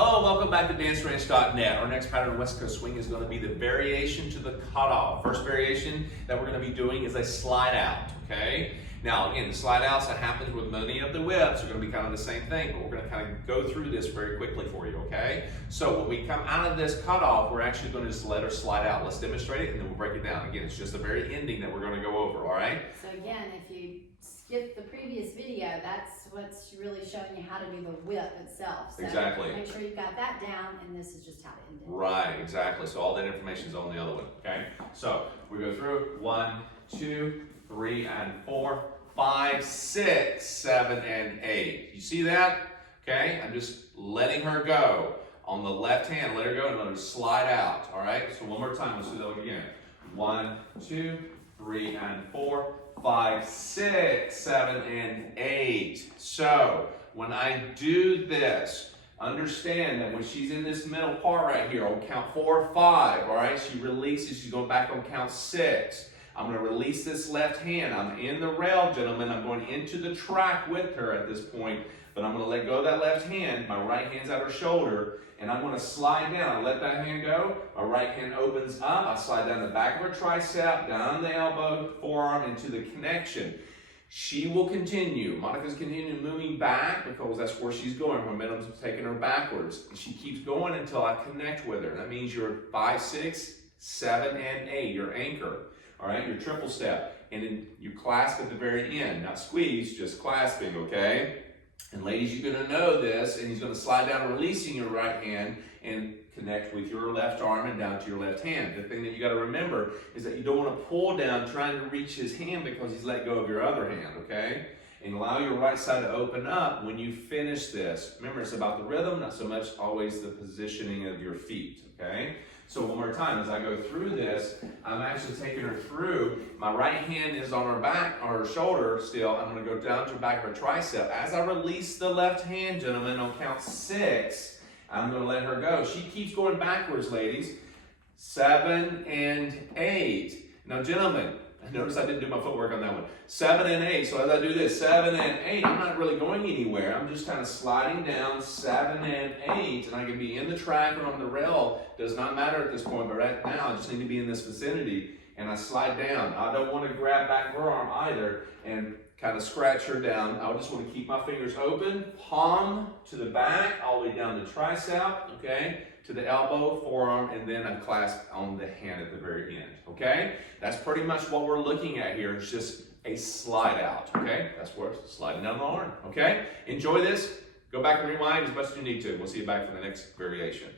Hello, welcome back to danceranch.net. Our next pattern, West Coast Swing, is going to be the variation to the cutoff. First variation that we're going to be doing is a slide out, okay? Now, again, the slide outs that happens with many of the whips are going to be kind of the same thing, but we're going to kind of go through this very quickly for you, okay? So when we come out of this cutoff, we're actually going to just let her slide out. Let's demonstrate it, and then we'll break it down. Again, it's just the very ending that we're going to go over, all right? So again, if you skip the previous video, that's what's really showing you how to do the whip itself. So Exactly. make sure you've got that down, and this is just how to end it. Right, exactly. So all that information is on the other one, okay? So we go through 1, 2, 3, and 4, 5, 6, 7, and 8. You see that? Okay, I'm just letting her go. On the left hand, let her go and let her slide out, all right? So one more time, let's do that again. 1, 2, 3, and 4, 5, 6, 7, and 8. So when I do this, understand that when she's in this middle part right here, on count 4 or 5, all right, she releases, she's going back on count 6. I'm going to release this left hand. I'm in the rail, gentlemen. I'm going into the track with her at this point, but I'm going to let go of that left hand. My right hand's at her shoulder, and I'm going to slide down. I let that hand go. My right hand opens up. I slide down the back of her tricep, down the elbow, forearm, into the connection. She will continue. Monica's continuing moving back because that's where she's going. Momentum's taking her backwards. She keeps going until I connect with her. That means you're 5, 6, 7, and 8. Your anchor. All right, your triple step. And then you clasp at the very end. Not squeeze, just clasping, okay? And ladies, you're going to know this, and he's going to slide down, releasing your right hand and connect with your left arm and down to your left hand. The thing that you got to remember is that you don't want to pull down trying to reach his hand because he's let go of your other hand, okay? And allow your right side to open up when you finish this. Remember, it's about the rhythm, not so much always the positioning of your feet, okay? So one more time, as I go through this, I'm actually taking her through. My right hand is on her back, on her shoulder still. I'm going to go down to the back of her tricep. As I release the left hand, gentlemen, on count 6, I'm going to let her go. She keeps going backwards, ladies. 7 and 8. Now, gentlemen, notice I didn't do my footwork on that one. 7 and 8. So as I do this, 7 and 8, I'm not really going anywhere. I'm just kind of sliding down 7 and 8, and I can be in the track or on the rail. Does not matter at this point, but right now I just need to be in this vicinity, and I slide down. I don't want to grab back her arm either and kind of scratch her down. I just want to keep my fingers open, palm to the back, all the way down the tricep, okay? To the elbow, forearm, and then I clasp on the hand at the very end, okay? That's pretty much what we're looking at here. It's just a slide out, okay? That's where it's sliding down the arm, okay? Enjoy this. Go back and rewind as much as you need to. We'll see you back for the next variation.